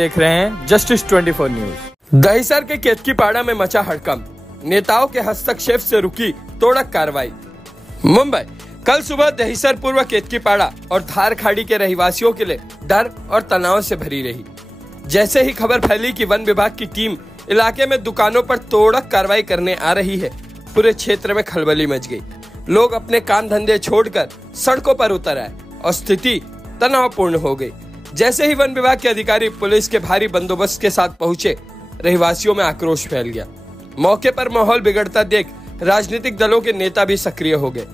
देख रहे हैं जस्टिस 24 न्यूज। दहिसर के केतकीपाड़ा में मचा हड़कंप, नेताओं के हस्तक्षेप से रुकी तोड़क कार्रवाई। मुंबई, कल सुबह दहिसर पूर्व केतकीपाड़ा और धार खाड़ी के रहवासियों के लिए डर और तनाव से भरी रही। जैसे ही खबर फैली कि वन विभाग की टीम इलाके में दुकानों पर तोड़क कार्रवाई करने आ रही है, पूरे क्षेत्र में खलबली मच गई। लोग अपने काम धंधे छोड़कर सड़कों पर उतर आए और स्थिति तनावपूर्ण हो गई। जैसे ही वन विभाग के अधिकारी पुलिस के भारी बंदोबस्त के साथ पहुंचे, रहवासियों में आक्रोश फैल गया। मौके पर माहौल बिगड़ता देख राजनीतिक दलों के नेता भी सक्रिय हो गए।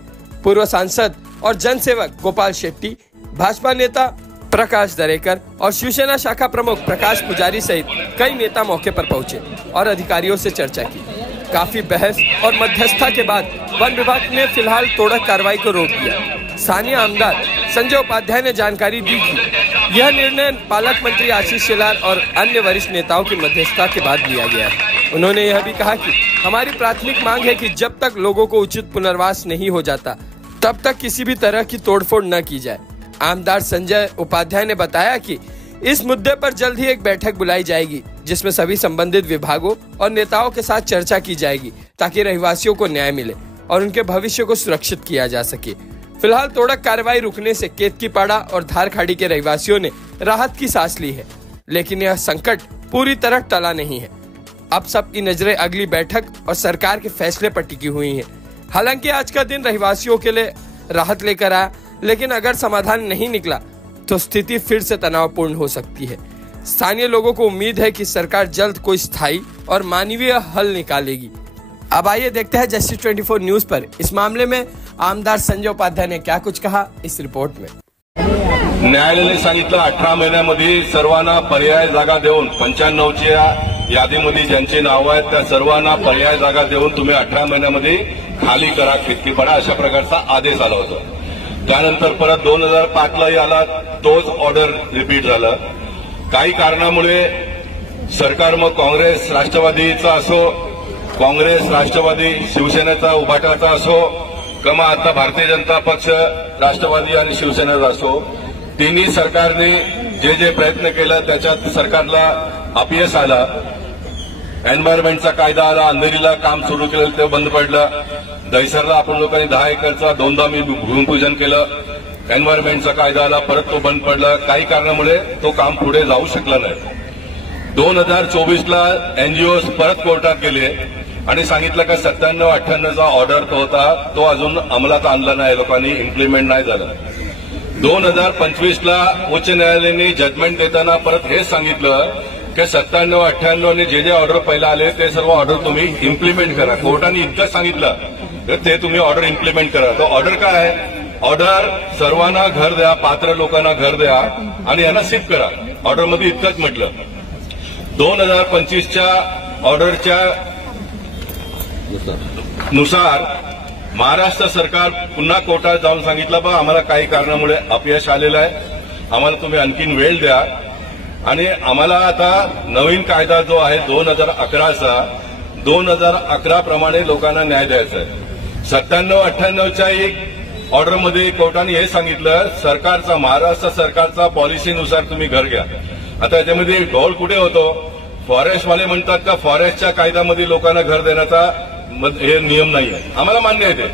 पूर्व सांसद और जनसेवक गोपाल शेट्टी, भाजपा नेता प्रकाश दरेकर और शिवसेना शाखा प्रमुख प्रकाश पुजारी सहित कई नेता मौके पर पहुंचे और अधिकारियों से चर्चा की। काफी बहस और मध्यस्थता के बाद वन विभाग ने फिलहाल तोड़क कार्रवाई को रोक दिया। स्थानीय आमदार संजय उपाध्याय ने जानकारी दी कि यह निर्णय पालक मंत्री आशीष शेलार और अन्य वरिष्ठ नेताओं की मध्यस्थता के बाद लिया गया है। उन्होंने यह भी कहा कि हमारी प्राथमिक मांग है कि जब तक लोगों को उचित पुनर्वास नहीं हो जाता, तब तक किसी भी तरह की तोड़फोड़ न की जाए। आमदार संजय उपाध्याय ने बताया कि इस मुद्दे पर जल्द ही एक बैठक बुलाई जाएगी, जिसमें सभी संबंधित विभागों और नेताओं के साथ चर्चा की जाएगी, ताकि रहवासियों को न्याय मिले और उनके भविष्य को सुरक्षित किया जा सके। फिलहाल तोड़क कार्रवाई रुकने से केतकीपाड़ा और धार खाड़ी के रहवासियों ने राहत की सांस ली है, लेकिन यह संकट पूरी तरह टला नहीं है। अब सबकी नजरें अगली बैठक और सरकार के फैसले पर टिकी हुई हैं। हालांकि आज का दिन रहवासियों के लिए राहत लेकर आया, लेकिन अगर समाधान नहीं निकला तो स्थिति फिर से तनावपूर्ण हो सकती है। स्थानीय लोगों को उम्मीद है कि सरकार जल्द कोई स्थायी और मानवीय हल निकालेगी। अब आइए देखते हैं जस्टिस 24 न्यूज पर इस मामले में आमदार संजय उपाध्याय ने क्या कुछ कहा इस रिपोर्ट में। न्यायालयाने सांगितलं 18 महिन्यामध्ये सर्वांना पर्याय जागा देऊन 95च्या यादीमध्ये ज्यांची नावं आहेत त्या सर्वांना पर्याय जागा देऊन तुम्ही 18 महिन्यामध्ये खाली करा केतकीपाडा, अशा प्रकारचा आदेश आला होता। त्यानंतर परत 2005ला आला, तोच ऑर्डर रिपीट झाला। काही कारणामुळे सरकार मग काँग्रेस राष्ट्रवादीचा असो, काँग्रेस राष्ट्रवादी शिवसेनेचा उभाटाचा असो, किंवा आता भारतीय जनता पक्ष राष्ट्रवादी आणि शिवसेनेचा असो, तिन्ही सरकारने जे प्रयत्न केला त्याच्यात सरकारला अपयश आला। एन्व्हायरमेंटचा कायदा आला, अंधेरीला काम सुरू केलं ते बंद पडलं। दहिसरला आपण लोकांनी 10 एकरचा 2दा मी भूमिपूजन केलं। एन्व्हायरमेंटचा कायदा आला, परत तो बंद पडला। काही कारणामुळे तो काम पुढे जाऊ शकला नाही। 2024ला एनजीओ परत कोर्टात गेले आणि सांगितलं का 97-98चा ऑर्डर तो होता, तो अजून अंमलात आणला नाही, लोकांनी इम्प्लिमेंट नाही झालं। 2025ला उच्च न्यायालयाने जजमेंट देताना परत हेच सांगितलं की 97-98 जे ऑर्डर पहिला आले ते सर्व ऑर्डर तुम्ही इम्प्लिमेंट करा। कोर्टाने इतकं सांगितलं ते तुम्ही ऑर्डर इम्प्लिमेंट करा। तो ऑर्डर काय आहे? ऑर्डर सर्वांना घर द्या, पात्र लोकांना घर द्या आणि यांना शिफ्ट करा। ऑर्डरमध्ये इतकंच म्हटलं। 2025च्या ऑर्डरच्या नुसार महाराष्ट्र सरकार पुन्हा कोर्टात जाऊन सांगितलं बा आम्हाला काही कारणामुळे अपयश आलेलं आहे, आम्हाला तुम्ही आणखीन वेळ द्या आणि आम्हाला आता नवीन कायदा जो आहे 2011चा 2011 प्रमाणे लोकांना न्याय द्यायचा आहे। 97-98च्या एक ऑर्डरमध्ये कोर्टाने हे सांगितलं सरकारचा महाराष्ट्र सरकारचा पॉलिसीनुसार तुम्ही घर घ्या। आता याच्यामध्ये ढोल कुठे होतो? फॉरेस्टवाले म्हणतात का फॉरेस्टच्या कायद्यामध्ये लोकांना घर देण्याचा हे नियम नाहीये। आम्हाला मान्य आहे ते।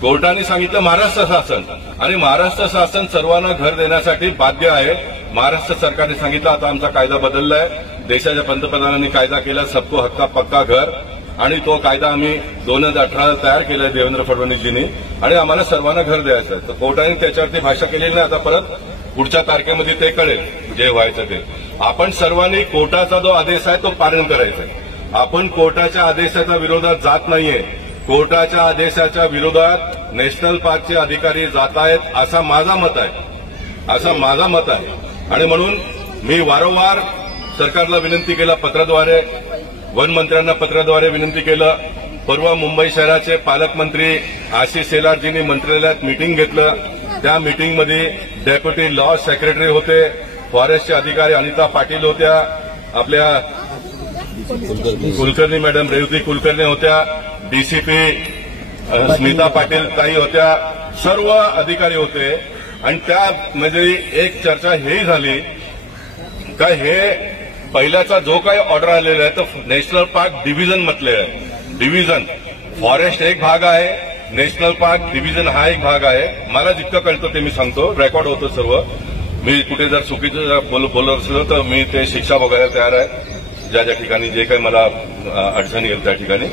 कोर्टाने सांगितलं महाराष्ट्र शासन आणि महाराष्ट्र शासन सर्वांना घर देण्यासाठी बाध्य आहे। महाराष्ट्र सरकारने सांगितलं आता आमचा कायदा बदललाय, देशाच्या पंतप्रधानांनी कायदा केला सबको हक्का पक्का घर, आणि तो कायदा आम्ही 2018ला तयार केलाय देवेंद्र फडणवीसजींनी आणि आम्हाला सर्वांना घर द्यायचं आहे। तर कोर्टाने त्याच्यावरती भाषा केलेली नाही। आता परत पुढच्या तारखेमध्ये ते कळेल जे व्हायचं ते। आपण सर्वांनी कोर्टाचा जो आदेश आहे तो पालन करायचा आहे। आपण कोर्टाच्या आदेशाच्या विरोधात जात नाहीये। कोर्टाच्या आदेशाच्या विरोधात नॅशनल पार्कचे अधिकारी जात आहेत असं माझं मत आहे। आणि म्हणून मी वारंवार सरकारला विनंती केला, पत्राद्वारे वन मंत्र्यांना पत्राद्वारे विनंती केलं। परवा मुंबई शहराचे पालकमंत्री आशिष शेलारजींनी मंत्रालयात मीटिंग घेतलं। त्या मीटिंगमध्ये डेप्युटी लॉ सेक्रेटरी होते, फॉरेस्टचे अधिकारी अनिता पाटील होत्या, आपल्या कुलकर्णी मॅडम रेवती कुलकर्णी होत्या, डीसीपी स्मिता पाटील ताई होत्या, सर्व अधिकारी होते। आणि त्यामध्ये एक चर्चा हेही झाली का हे पहिल्याचा जो काही ऑर्डर आलेला आहे तो नॅशनल पार्क डिव्हिजन म्हटलेलं आहे. डिव्हिजन फॉरेस्ट एक भाग आहे, नॅशनल पार्क डिव्हिजन हा एक भाग आहे. मला जितकं कळतं ते मी सांगतो, रेकॉर्ड होतं सर्व. मी कुठे जर चुकीचं बोलत असलो तर मी ते शिक्षा बघायला तयार आहे. ज्या ज्या ठिकाणी जे काही मला अडचणी येईल त्या ठिकाणी.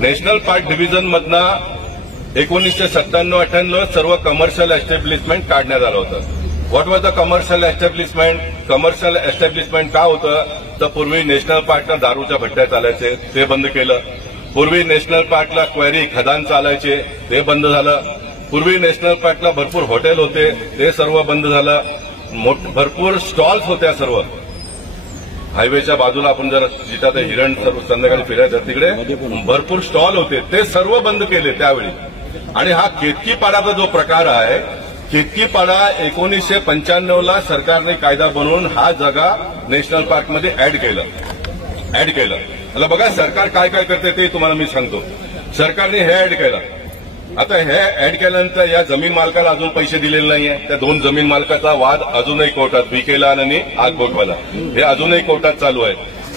नॅशनल पार्क डिव्हिजन मधनं 1997-98 सर्व कमर्शियल एस्टॅब्लिशमेंट काढण्यात आलं होतं. What was the commercial establishment? Commercial establishment का होतं तर पूर्वी नॅशनल पार्कला दारूच्या भट्ट्या चालायचे, ते बंद केलं. पूर्वी नॅशनल पार्कला क्वेरी खदान चालायचे, ते बंद झालं. पूर्वी नॅशनल पार्कला भरपूर हॉटेल होते, ते सर्व बंद झालं. भरपूर स्टॉल्स होत्या सर्व हायवेच्या बाजूला. आपण जर जिथं ते हिरण सर्व संध्याकाळी फिरायचं तिकडे भरपूर स्टॉल होते, ते सर्व बंद केले त्यावेळी. आणि हा केतकीपाडाचा जो प्रकार आहे, केतकीपाडा 1995ला सरकारने कायदा बनवून हा जागा नॅशनल पार्कमध्ये ऍड केलं. आता बघा सरकार काय काय करते ते तुम्हाला मी सांगतो. सरकारने हे ऍड केलं. आता हे ऍड केल्यानंतर या जमीन मालकाला अजून पैसे दिलेले नाहीये. त्या दोन जमीन मालकाचा वाद अजूनही कोर्टात, बीकेला आणि आगबोटवाला, हे अजूनही कोर्टात चालू आहे.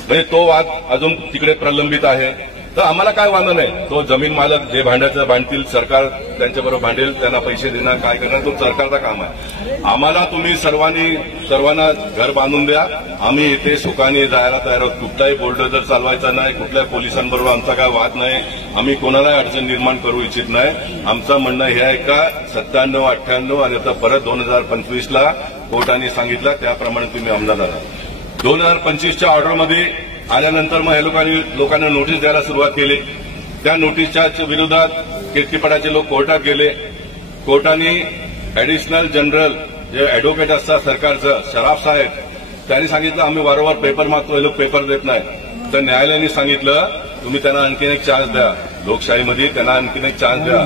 म्हणजे तो वाद अजून तिकडे प्रलंबित आहे. तर आम्हाला काय वांधं नाही. तो जमीन मालक जे भांडायचं भांडतील, सरकार त्यांच्याबरोबर भांडेल, त्यांना पैसे देणार, काय करणार तो सरकारचं काम आहे. आम्हाला तुम्ही सर्वांना घर बांधून द्या, आम्ही इथे सुखाने जायला तयार आहोत. कुठलाही बोर्ड जर चालवायचा नाही, कुठल्याही पोलिसांबरोबर आमचा काय वाद नाही, आम्ही कोणालाही अडचण निर्माण करू इच्छित नाही. आमचं म्हणणं हे आहे का 97, 98 आणि आता परत 2025ला कोर्टाने सांगितलं त्याप्रमाणे तुम्ही अंमलात आला. 2025च्या ऑर्डरमध्ये आल्यानंतर मग हे लोकांना नोटीस द्यायला सुरुवात केली. त्या नोटीसच्या विरोधात केतकीपाडाचे लोक कोर्टात गेले. कोर्टाने ऍडिशनल जनरल जे अॅडव्होकेट असतात सरकारचं, शराफ साहेब, त्यांनी सांगितलं आम्ही वारंवार पेपर मागतो, हे लोक पेपर देत नाही. तर न्यायालयाने सांगितलं तुम्ही त्यांना आणखीन एक चान्स द्या, लोकशाहीमध्ये त्यांना आणखीन एक चान्स द्या.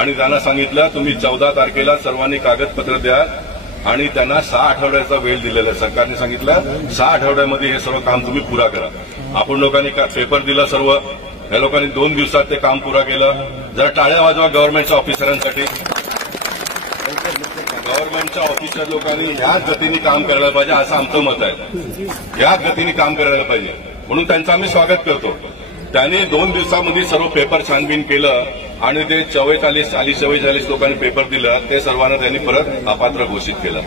आणि त्यांना सांगितलं तुम्ही 14 तारखेला सर्वांनी कागदपत्र द्या आणि त्यांना 6 आठवड्याचा वेळ दिलेला आहे. सरकारने सांगितलं 6 आठवड्यामध्ये हे सर्व काम तुम्ही पुरा करा. आपण लोकांनी पेपर दिला सर्व, या लोकांनी 2 दिवसात ते काम पुरा केलं. जरा टाळ्या वाजवा गव्हर्नमेंटच्या ऑफिसरांसाठी. गव्हर्नमेंटच्या ऑफिसर लोकांनी ह्याच गतीने काम करायला पाहिजे असं आमचं मत आहे. ह्याच गतीने काम करायला पाहिजे म्हणून त्यांचं आम्ही स्वागत करतो. त्यांनी 2 दिवसामध्ये सर्व पेपर छानबीन केलं आणि ते 44 लोकांनी पेपर दिलं. ते सर्वांना त्यांनी परत अपात्र घोषित केलं.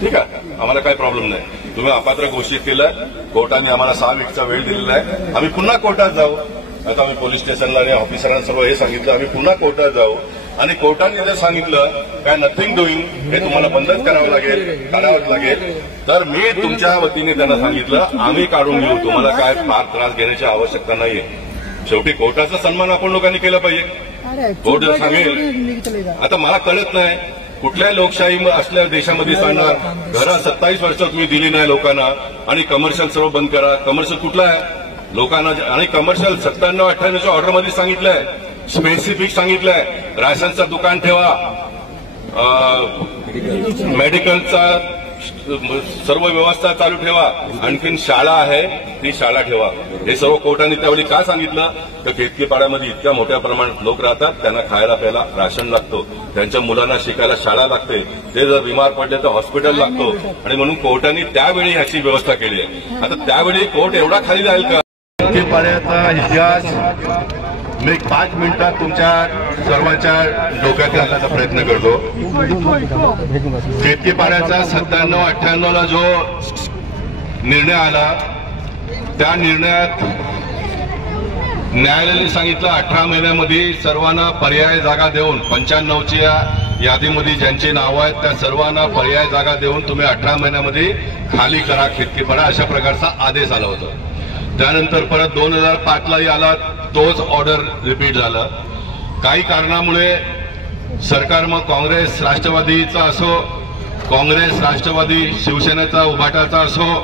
ठीक आहे, आम्हाला काही प्रॉब्लेम नाही. तुम्ही अपात्र घोषित केलं, कोर्टाने आम्हाला 6 वीकचा वेळ दिलेला आहे. आम्ही पुन्हा कोर्टात जाऊ. आता आम्ही पोलीस स्टेशनला आणि ऑफिसरांना सर्व हे सांगितलं आम्ही पुन्हा कोर्टात जाऊ. आणि कोर्टाने जर सांगितलं काय नथिंग डुईंग, हे तुम्हाला बंदच करावं लागेल, तर मी तुमच्या वतीने त्यांना सांगितलं आम्ही काढून घेऊ, तुम्हाला काय फार त्रास घेण्याची आवश्यकता नाहीये. शेवटी कोर्टाचा सन्मान आपण लोकांनी केला पाहिजे. कोर्ट जर सांगेल, आता मला कळत नाही कुठल्याही लोकशाही असल्या देशामध्ये सांगणार घरं 27 वर्ष तुम्ही दिली नाही लोकांना आणि कमर्शियल सर्व बंद करा. कमर्शियल कुठला आहे लोकांना? आणि कमर्शियल 97-98च्या ऑर्डरमध्ये सांगितलंय, स्पेसिफिक सांगितलंय राशनचं दुकान ठेवा, मेडिकलचा सर्व व्यवस्था चालू ठेवा, आणखीन शाळा आहे ती शाळा ठेवा. हे सर्व कोर्टाने त्यावेळी का सांगितलं तर केतकीपाड्यामध्ये इतक्या मोठ्या प्रमाणात लोक राहतात, त्यांना खायला प्यायला राशन लागतो, त्यांच्या मुलांना शिकायला शाळा लागते, ते जर बिमार पडले तर हॉस्पिटल लागतो. आणि म्हणून कोर्टाने त्यावेळी ह्याची व्यवस्था केली आहे. आता त्यावेळी कोर्ट एवढा खाली जाईल का? केतकीपाड्याचा इतिहास मी 5 मिनिटात तुमच्या सर्वांच्या डोक्यात घालण्याचा प्रयत्न करतो. केतकीपाड्याचा 97-98ला जो निर्णय आला त्या निर्णयात न्यायालयाने सांगितलं 18 महिन्यामध्ये सर्वांना पर्याय जागा देऊन 95च्या यादीमध्ये ज्यांची नावं आहेत त्या सर्वांना पर्याय जागा देऊन तुम्ही 18 महिन्यामध्ये खाली करा केतकीपाडा, अशा प्रकारचा आदेश आला होता. त्यानंतर परत 2005लाही आला, तोच ऑर्डर रिपीट झाला. काही कारणामुळे सरकार मग काँग्रेस राष्ट्रवादीचा असो, काँग्रेस राष्ट्रवादी शिवसेनेचा उभाटाचा असो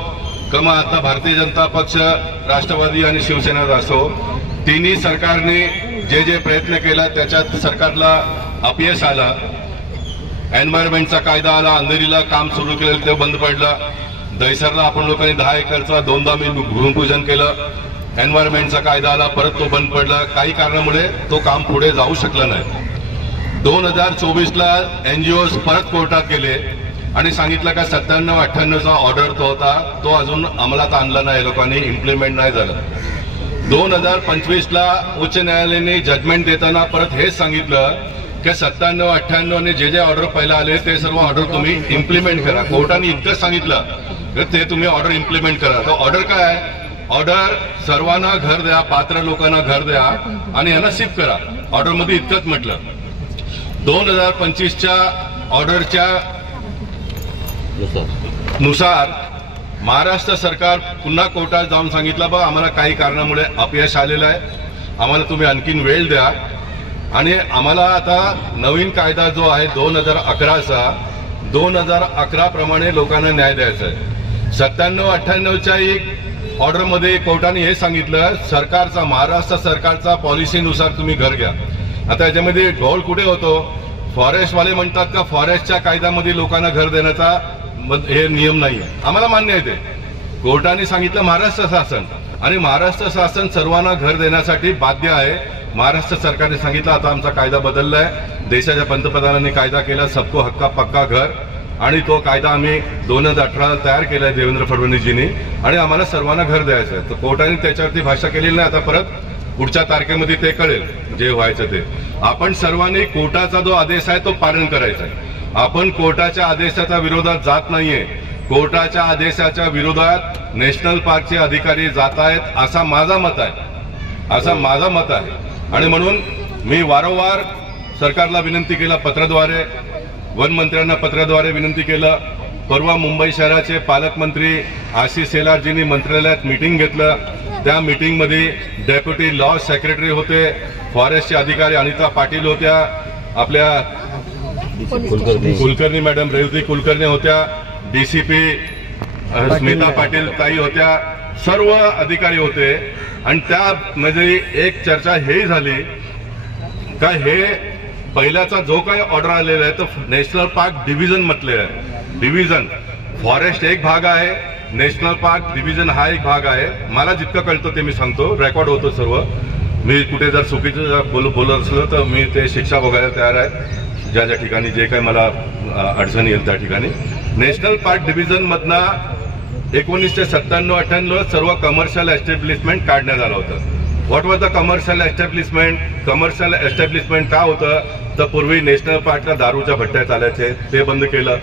किंवा आता भारतीय जनता पक्ष राष्ट्रवादी आणि शिवसेनेचा असो, तिन्ही सरकारने जे जे प्रयत्न केला त्याच्यात सरकारला अपयश आलं. एन्व्हायरमेंटचा कायदा आला, अंधेरीला काम सुरू केलं ते बंद पडलं. दहिसरला आपण लोकांनी 10 एकरचा 2दा मी भूमिपूजन केलं. एन्व्हायरमेंटचा कायदा आला, परत तो बंद पडला. काही कारणामुळे तो काम पुढे जाऊ शकलं नाही. 2024ला एनजीओज परत कोर्टात गेले. आणि सांगितलं का 97-98चा ऑर्डर तो होता, तो अजून अंमलात आणला नाही, लोकांनी इम्प्लिमेंट नाही झालं. 2025ला उच्च न्यायालयाने जजमेंट देताना परत हेच सांगितलं की 97-98 आणि जे ऑर्डर पहिला आले ते सर्व ऑर्डर तुम्ही इम्प्लिमेंट करा. कोर्टाने इतकंच सांगितलं की ते तुम्ही ऑर्डर इम्प्लिमेंट करा. तो ऑर्डर काय आहे? ऑर्डर सर्वांना घर द्या, पात्र लोकांना घर द्या आणि यांना शिफ्ट करा. ऑर्डरमध्ये इतकंच म्हटलं. 2025च्या ऑर्डरच्या नुसार महाराष्ट्र सरकार पुन्हा कोर्टात जाऊन सांगितलं बा आम्हाला काही कारणामुळे अपयश आलेलं आहे, आम्हाला तुम्ही आणखीन वेळ द्या आणि आम्हाला आता नवीन कायदा जो आहे 2011चा 2011 प्रमाणे लोकांना न्याय द्यायचा आहे. 97-98च्या एक ऑर्डरमध्ये कोर्टाने हे सांगितलं सरकारचा महाराष्ट्र सरकारचा पॉलिसीनुसार तुम्ही घर घ्या. आता याच्यामध्ये ढोल कुठे होतो? फॉरेस्टवाले म्हणतात का फॉरेस्टच्या कायद्यामध्ये लोकांना घर देण्याचा हे नियम नाहीये. आम्हाला मान्य आहे ते. कोर्टाने सांगितलं महाराष्ट्र शासन आणि महाराष्ट्र शासन सर्वांना घर देण्यासाठी बाध्य आहे. महाराष्ट्र सरकारने सांगितलं आता आमचा कायदा बदललाय, देशाच्या पंतप्रधानांनी कायदा केला सबको हक्का पक्का घर आणि तो कायदा आम्ही 2018 तयार केलाय देवेंद्र फडणवीसजींनी आणि आम्हाला सर्वांना घर द्यायचं आहे. तर कोर्टाने त्याच्यावरती भाषा केलेली नाही. आता परत पुढच्या तारखेमध्ये ते कळेल जे व्हायचं ते. आपण सर्वांनी कोर्टाचा जो आदेश आहे तो पालन करायचा आहे. आपण कोर्टाच्या आदेशाच्या विरोधात जात नाहीये. कोर्टाच्या आदेशाच्या विरोधात नॅशनल पार्कचे अधिकारी जात आहेत असा माझा मत आहे. आणि म्हणून मी वारंवार सरकारला विनंती केला, पत्राद्वारे वन मंत्र्यांना पत्राद्वारे विनंती केलं. परवा मुंबई शहराचे पालकमंत्री आशिष शेलारजींनी मंत्रालयात मीटिंग घेतलं. त्या मीटिंगमध्ये डेप्युटी लॉ सेक्रेटरी होते, फॉरेस्टचे अधिकारी अनिता पाटील होत्या, आपल्या कुलकर्णी मॅडम रेवती कुलकर्णी होत्या, डीसीपी स्मिता पाटील ताई होत्या, सर्व अधिकारी होते. आणि त्यामध्ये एक चर्चा हेही झाली का हे पहिल्याचा जो काही ऑर्डर आलेला आहे तो नॅशनल पार्क डिव्हिजन म्हटलेलं आहे. डिव्हिजन फॉरेस्ट एक भाग आहे, नॅशनल पार्क डिव्हिजन हा एक भाग आहे. मला जितकं कळतं ते मी सांगतो, रेकॉर्ड होतो सर्व. मी कुठे जर चुकीचं बोलत असलो तर मी ते शिक्षा बघायला तयार आहे. ज्या ज्या ठिकाणी जे काही मला अडचण येईल त्या ठिकाणी. नॅशनल पार्क डिव्हिजन मधनं 1997-98 सर्व कमर्शियल एस्टॅब्लिशमेंट काढण्यात आलं होतं. What was the commercial establishment? Commercial establishment का होतं तर पूर्वी नॅशनल पार्कला दारूच्या भट्ट्या चालायचे ते बंद केलं.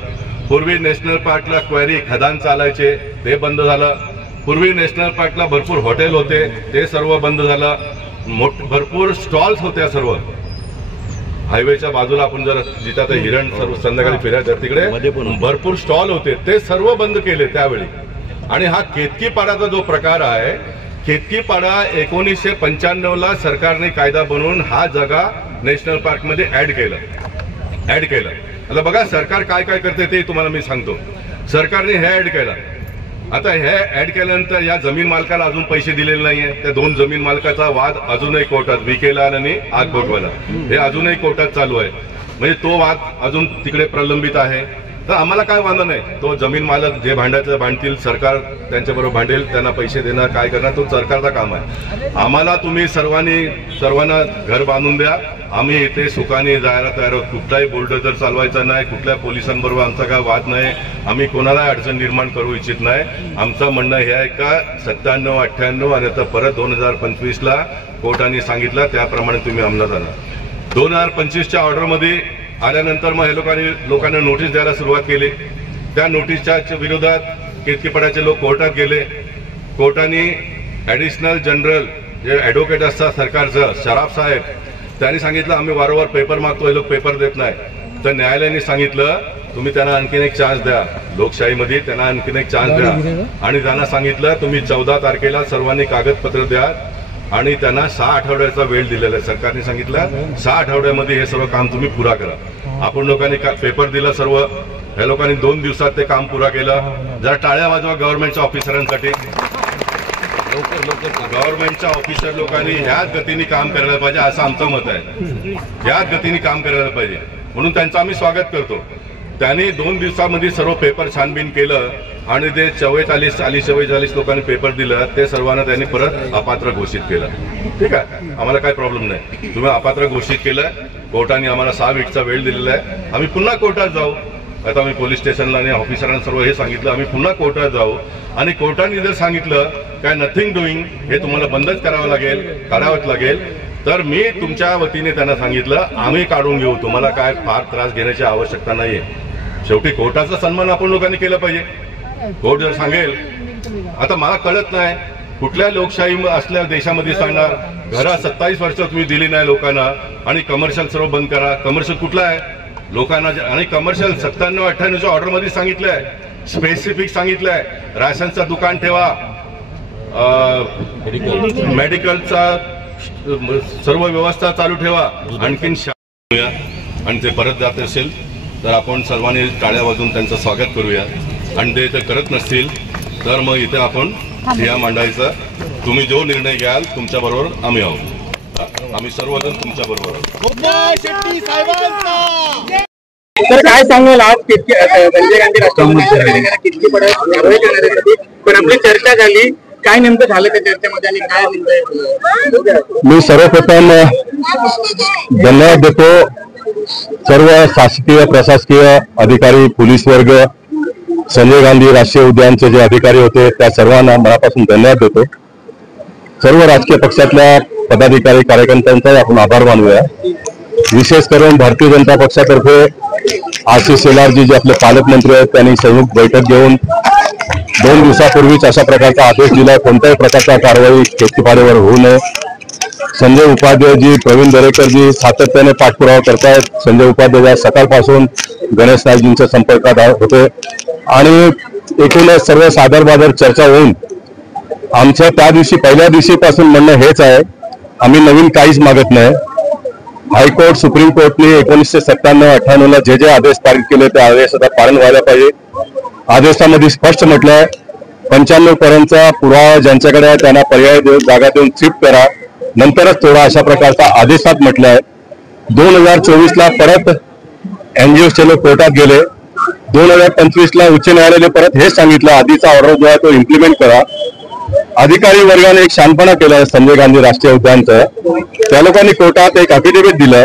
पूर्वी नॅशनल पार्कला क्वेरी खदान चालायचे ते बंद झालं. पूर्वी नॅशनल पार्कला भरपूर हॉटेल होते ते सर्व बंद झालं. भरपूर स्टॉल्स होत्या सर्व हायवेच्या बाजूला. आपण जर जिथं आता हिरण सर्व संध्याकाळी फिरायचं तिकडे भरपूर स्टॉल होते ते सर्व बंद केले त्यावेळी. आणि हा केतकीपाडाचा जो प्रकार आहे, केतकीपाडा 1995ला सरकारने कायदा बनवून हा जागा नॅशनल पार्कमध्ये ऍड केलं. आता बघा सरकार काय काय करते ते तुम्हाला मी सांगतो. सरकारने हे ऍड केलं. आता हे ऍड केल्यानंतर या जमीन मालकाला अजून पैसे दिलेले नाहीये. त्या दोन जमीन मालकाचा वाद अजूनही कोर्टात, विकेलाल आणि आगबोटवाला, हे अजूनही कोर्टात चालू आहे. म्हणजे तो वाद अजून तिकडे प्रलंबित आहे. तर आम्हाला काय वांधा नाही. तो जमीन मालक जे भांडायचं भांडतील, सरकार त्यांच्याबरोबर भांडेल, त्यांना पैसे देणार, काय करणार तो सरकारचं काम आहे. आम्हाला तुम्ही सर्वांना घर बांधून द्या. आम्ही इथे सुखाने जायला तयार आहोत. कुठलाही बुलडोझर चालवायचा नाही, कुठल्या पोलिसांबरोबर आमचा काय वाद नाही. आम्ही कोणाला अडचण निर्माण करू इच्छित नाही. आमचं म्हणणं हे आहे का 97-98 आणि आता परत 2025ला कोर्टाने सांगितलं त्याप्रमाणे तुम्ही अंमलात आणा. 2025च्या ऑर्डरमध्ये आल्यानंतर मग हे लोकांना नोटीस द्यायला सुरुवात केली. त्या नोटीसच्या विरोधात केतकीपाड्याचे लोक कोर्टात गेले. कोर्टाने ऍडिशनल जनरल जे ऍडव्होकेट असतात सरकारचं, शराफ साहेब, त्यांनी सांगितलं आम्ही वारंवार पेपर मागतो, हे लोक पेपर देत नाही. तर न्यायालयाने सांगितलं तुम्ही त्यांना आणखीन एक चान्स द्या. लोकशाहीमध्ये त्यांना आणखीन एक चान्स द्या. आणि त्यांना सांगितलं तुम्ही 14 तारखेला सर्वांनी कागदपत्र द्या आणि त्यांना 6 आठवड्याचा वेळ दिलेला आहे. सरकारने सांगितलं 6 आठवड्यामध्ये हे सर्व काम तुम्ही पुरा करा. आपण लोकांनी पेपर दिला सर्व. या लोकांनी 2 दिवसात ते काम पुरा केलं. जरा टाळ्या वाजवा गव्हर्नमेंटच्या ऑफिसरांसाठी. गव्हर्नमेंटच्या ऑफिसर लोकांनी ह्याच गतीने काम करायला पाहिजे असं आमचं मत आहे. ह्याच गतीने काम करायला पाहिजे म्हणून त्यांचं आम्ही स्वागत करतो. त्यांनी 2 दिवसामध्ये सर्व पेपर छानबीन केलं आणि ते 44 लोकांनी पेपर दिलं. ते सर्वांना त्यांनी परत अपात्र घोषित केलं. ठीक आहे, आम्हाला काही प्रॉब्लेम नाही. तुम्ही अपात्र घोषित केलं. कोर्टाने आम्हाला 6 वीकचा वेळ दिलेला आहे. आम्ही पुन्हा कोर्टात जाऊ आता मी पोलीस स्टेशनला आणि ऑफिसरांना सर्व हे सांगितलं, आम्ही पुन्हा कोर्टात जाऊ आणि कोर्टाने जर सांगितलं काय नथिंग डुईंग हे तुम्हाला बंदच करावं लागेल, काढावंच लागेल, तर मी तुमच्या वतीने त्यांना सांगितलं आम्ही काढून घेऊ, तुम्हाला काय फार त्रास घेण्याची आवश्यकता नाहीये. शेवटी कोर्टाचा सन्मान आपण लोकांनी केला पाहिजे. कोर्ट जर सांगेल, आता मला कळत नाही कुठल्या लोकशाही असल्या देशामध्ये सांगणार घरा 27 वर्ष तुम्ही दिली नाही लोकांना आणि कमर्शियल सर्व बंद करा. कमर्शियल कुठला आहे लोकांना, आणि कमर्शियल 97-98च्या ऑर्डर मध्ये सांगितलंय, स्पेसिफिक सांगितलंय राशनचं दुकान ठेवा, मेडिकलचा सर्व व्यवस्था चालू ठेवा. आणखीन आणि ते परत जात असेल तर आपण सर्वांनी टाळ्या वाजवून त्यांचं स्वागत करूया. आणि ते जर करत नसतील तर मग इथे आपण ठिय्या मांडायचा. तुम्ही जो निर्णय घ्याल तुमच्या बरोबर आम्ही आहोत, आम्ही सर्वजण तुमच्या बरोबर आहोत. तर काय सांगाल आज संजय गांधी राष्ट्रवादी पण आपली चर्चा झाली, काय नेमकं झालं त्या चर्चेमध्ये आणि काय निर्णय? मी सर्वप्रथम धन्यवाद देतो सर्व शासकीय प्रशासकीय अधिकारी, पोलीस वर्ग, संजय गांधी राष्ट्रीय उद्यानचे जे अधिकारी होते त्या सर्वांना मनापासून धन्यवाद देतो. सर्व राजकीय पक्षातल्या पदाधिकारी कार्यकर्त्यांचा आपण आभार मानूया. विशेष करून भारतीय जनता पक्षातर्फे आशिष शेलारजी जे आपले पालकमंत्री आहेत त्यांनी संयुक्त बैठक घेऊन 2 दिवसापूर्वीच अशा प्रकारचा आदेश दिला, कोणत्याही प्रकारच्या कारवाई शेतीपाड्यावर होऊ नये. संजय उपाध्यायजी, प्रवीण दरेकरजी सातत्याने पाठपुरावा करतायत. संजय उपाध्याय सकाळपासून गणेश नाईकजींच्या संपर्कात होते आणि एकूणच सर्व सादर बादर चर्चा होऊन आमच्या त्या दिवशी पहिल्या दिवशीपासून म्हणणं हेच आहे, आम्ही नवीन काहीच मागत नाही. हायकोर्ट, सुप्रीम कोर्टने 1997-98ला जे जे आदेश पारित केले ते आदेश आता पालन व्हायला पाहिजे. आदेशामध्ये स्पष्ट म्हटलंय 95 पर्यंतचा पुरावा ज्यांच्याकडे आहे त्यांना पर्याय जागा देऊन शिफ्ट करा, नंतरच तोडा, अशा प्रकारचा आदेशात म्हटलंय. 2024ला परत एनजीओचे लोक कोर्टात गेले. 2025ला उच्च न्यायालयाने परत हेच सांगितलं आधीचा ऑर्डर जो आहे तो इम्प्लिमेंट करा. अधिकारी वर्गाने एक शानपणा केला संजय गांधी राष्ट्रीय उद्यानचं. त्या लोकांनी कोर्टात एक अफिडेव्हिट दिलं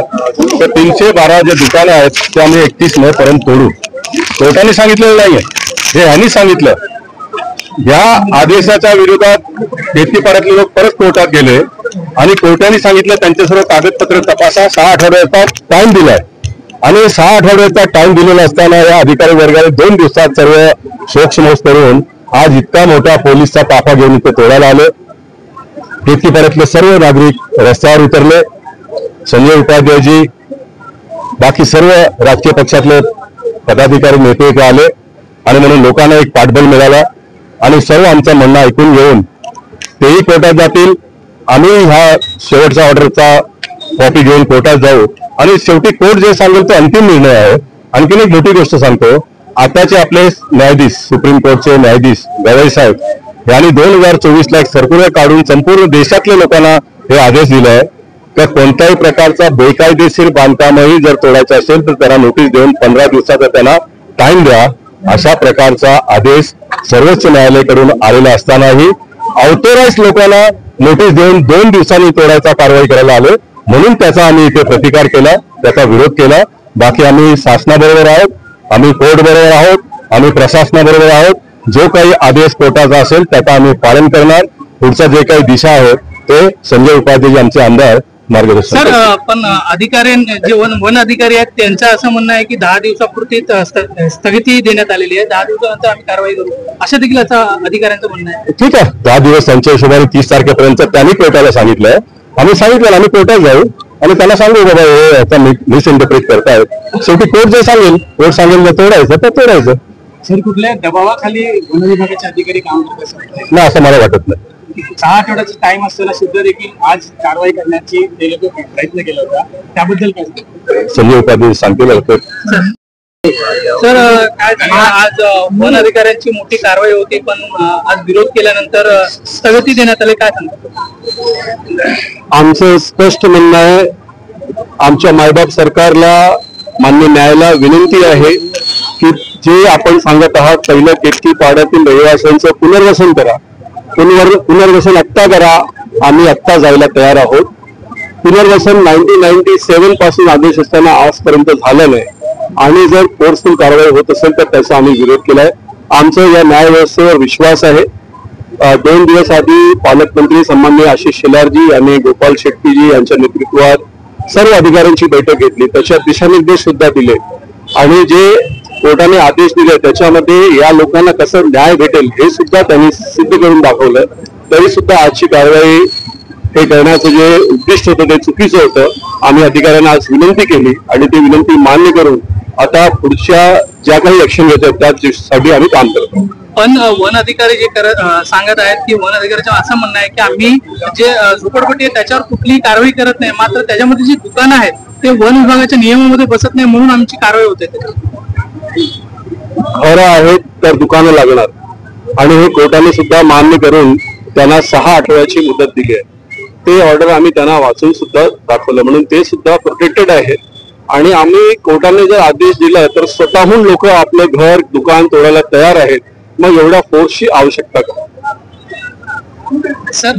तर 312 जे दुकानं आहेत ते आम्ही 31 मे पर्यंत तोडू. कोर्टाने सांगितलेलं नाहीये, हे यांनी सांगितलं. या आदेशाच्या विरोधात शेतीपाड्यातले लोक परत कोर्टात गेले आणि कोर्टाने सांगितलं त्यांचे सर्व कागदपत्र तपासा, 6 आठवड्याचा टाइम दिलाय. आणि 6 आठवड्याचा टाइम दिलेला असताना या अधिकारी वर्गाने 2 दिवसात सर्व शोकसमोस करून आज इतका मोठा पोलीसचा ताफा घेऊन इथे तोडायला आले. शेतीपाड्यातले सर्व नागरिक रस्त्यावर उतरले. संजय उपाध्यायजी, बाकी सर्व राजकीय पक्षातले पदाधिकारी नेते इथे आले आणि म्हणून लोकांना एक पाठबळ मिळाला आणि सर्व आमचं म्हणणं ऐकून घेऊन तेही कोर्टात जातील. आम्ही ह्या शेवटच्या ऑर्डरचा कॉपी घेऊन कोर्टात जाऊ आणि शेवटी कोर्ट जे सांगेल तो अंतिम निर्णय आहे. आणखीन एक मोठी गोष्ट सांगतो, आताचे आपले न्यायाधीश, सुप्रीम कोर्टचे न्यायाधीश गवई साहेब यांनी 2024ला एक सर्क्युलर काढून संपूर्ण देशातल्या लोकांना हे आदेश दिलाय की कोणत्याही प्रकारचा बेकायदेशीर बांधकामही जर तोडायचं असेल तर त्यांना नोटीस देऊन 15 दिवसाचा त्यांना टाइम द्या. अशा प्रकारचा आदेश सर्वोच्च न्यायालयाकडून आलेला असतानाही ऑथोराइज लोकांना नोटीस देऊन 2 दिवसांनी तोडायचा कारवाई करायला आले. म्हणून त्याचा आम्ही इथे प्रतिकार केला, त्याचा विरोध केला. बाकी आम्ही शासनाबरोबर आहोत, आम्ही कोर्ट बरोबर आहोत, आम्ही प्रशासनाबरोबर आहोत. जो काही आदेश कोर्टाचा असेल त्याचा आम्ही पालन करणार. पुढचा जे काही दिशा आहे ते संजय उपाध्याय आमचे आमदार मार्गदर्शन. सर, पण अधिकारी जे वन अधिकारी आहेत त्यांचं असं म्हणणं आहे की 10 दिवसापुरती स्थगिती देण्यात आलेली आहे, 10 दिवसानंतर आम्ही कारवाई करू, असं देखील अधिकाऱ्यांचं म्हणणं आहे. ठीक आहे, 10 दिवस त्यांच्या हिशोबाने 30 तारखेपर्यंत त्यांनी कोर्टाला सांगितलंय. आम्ही सांगितलं आम्ही कोर्टात जाऊ आणि त्यांना सांगू बाबा हे आता मिसइंटरप्रिट करतायत. शेवटी कोर्ट जे सांगेल, कोर्ट सांगेल जर तोडायचं तर तोडायचं. सर, कुठल्या दबावाखाली वन विभागाचे अधिकारी काम करत असतात नाही असं मला वाटत नाही. 6 आठवड्याचा टाइम असताना सुद्धा देखील आज कारवाई करण्याची प्रयत्न केला होता, त्याबद्दल काय संजय उपाध्याय सांगतील. सर, काय आज वन अधिकाऱ्यांची मोठी कारवाई होती पण आज विरोध केल्यानंतर स्थगिती देण्यात आली, काय सांगतो? आमचं स्पष्ट म्हणणं आहे, आमच्या मायबाप सरकारला, मान्य न्यायालयाला विनंती आहे की जे आपण सांगत आहात पहिलं केतकी पाड्यातील रहिवाशांचं पुनर्वसन करा. पुनर्वसन आत्ता करा, आम्ही आत्ता जायला तयार आहोत. पुनर्वसन 1997 पासून आदेश असताना आजपर्यंत झालं नाही. आणि जर फोर्सफुल कारवाई होत असेल तर त्याचा आम्ही विरोध केलाय. आमचा या न्यायव्यवस्थेवर विश्वास आहे. 2 दिवस आधी पालकमंत्री सन्माननीय आशिष शेलारजी यांनी गोपाल शेट्टीजी यांच्या नेतृत्वात सर्व अधिकाऱ्यांची बैठक घेतली. त्याच्यात दिशानिर्देश सुद्धा दिले आणि जे कोर्टाने आदेश दिले त्याच्यामध्ये या लोकांना कसं न्याय भेटेल हे सुद्धा त्यांनी सिद्ध करून दाखवलं. तरी सुद्धा आजची कारवाई हे करण्याचं जे उद्दिष्ट होतं ते चुकीचं होतं. आम्ही अधिकाऱ्यांना आज विनंती केली आणि ती विनंती मान्य करून आता पुढच्या ज्या काही ऍक्शन घेतात त्यासाठी आम्ही काम करतो. पण वन अधिकारी जे सांगत आहेत की वन अधिकाऱ्याचं असं म्हणणं आहे की आम्ही जे झोपडपट्टी आहे त्याच्यावर कुठलीही कारवाई करत नाही, मात्र त्याच्यामध्ये जी दुकानं आहेत ते वन विभागाच्या नियमामध्ये बसत नाही म्हणून आमची कारवाई होते. खरं आहे तर दुकानं लागणार आणि हे कोर्टाने सुद्धा मान्य करून त्यांना 6 आठवड्याची मुदत दिली आहे. ते ऑर्डर आम्ही त्यांना वाचून सुद्धा दाखवलं म्हणून ते सुद्धा प्रोटेक्टेड आहे. आणि आम्ही कोर्टाने जर आदेश दिला तर स्वतःहून लोक आपलं घर दुकान तोडायला तयार आहेत. मग एवढ्या फोर्सची आवश्यकता का? सर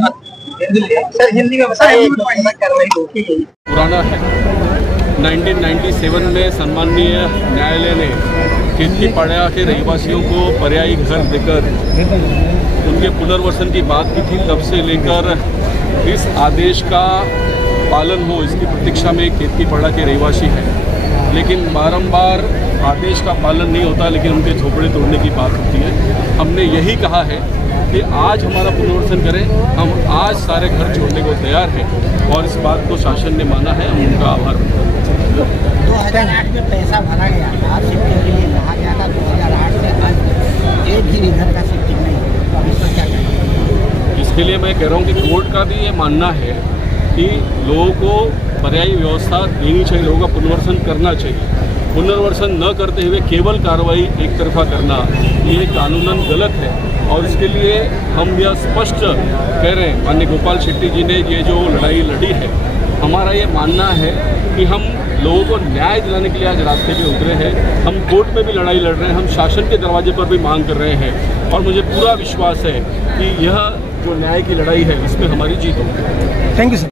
हिंदी में पुराना है. 1997 में सम्माननीय न्यायालय ने केतकीपाड़ा के रहिवासियों को पर्यायी घर देकर उनके पुनर्वसन की बात की थी. तब से लेकर इस आदेश का पालन हो इसकी प्रतीक्षा में केतकीपाड़ा के रहिवासी हैं, लेकिन बारंबार आदेश का पालन नहीं होता, लेकिन उनके झोपड़े तोड़ने की बात होती है. हमने यही कहा है कि आज हमारा पुनर्वसन करें. हम आज सारे घर छोड़ने को तैयार हैं और इस बात को शासन ने माना है. हम उनका आभार मानते हैं. 2008 में पैसा भरा गया था, शिफ्टिंग के लिए कहा गया था. 2008 से आज एक भी इधर का शिफ्टिंग नहीं है. तो अब इसको क्या करें? इसके लिए मैं कह रहा हूँ कि कोर्ट का भी ये मानना है कि लोगों को पर्यायी व्यवस्था देनी चाहिए, लोगों का पुनर्वसन करना चाहिए. पुनर्वसन न करते हुए केवल कार्रवाई एक तरफा करना ये कानूनन गलत है और इसके लिए हम यह स्पष्ट कह रहे हैं. माननीय गोपाल शेट्टी जी ने ये जो लड़ाई लड़ी है, हमारा ये मानना है कि हम लोगों को न्याय दिलाने के लिए आज रास्ते पे उतरे हैं. हम कोर्ट में भी लड़ाई लड़ रहे हैं, हम शासन के दरवाजे पर भी मांग कर रहे हैं और मुझे पूरा विश्वास है कि यह जो न्याय की लड़ाई है इसमें हमारी जीत होगी. Thank you sir.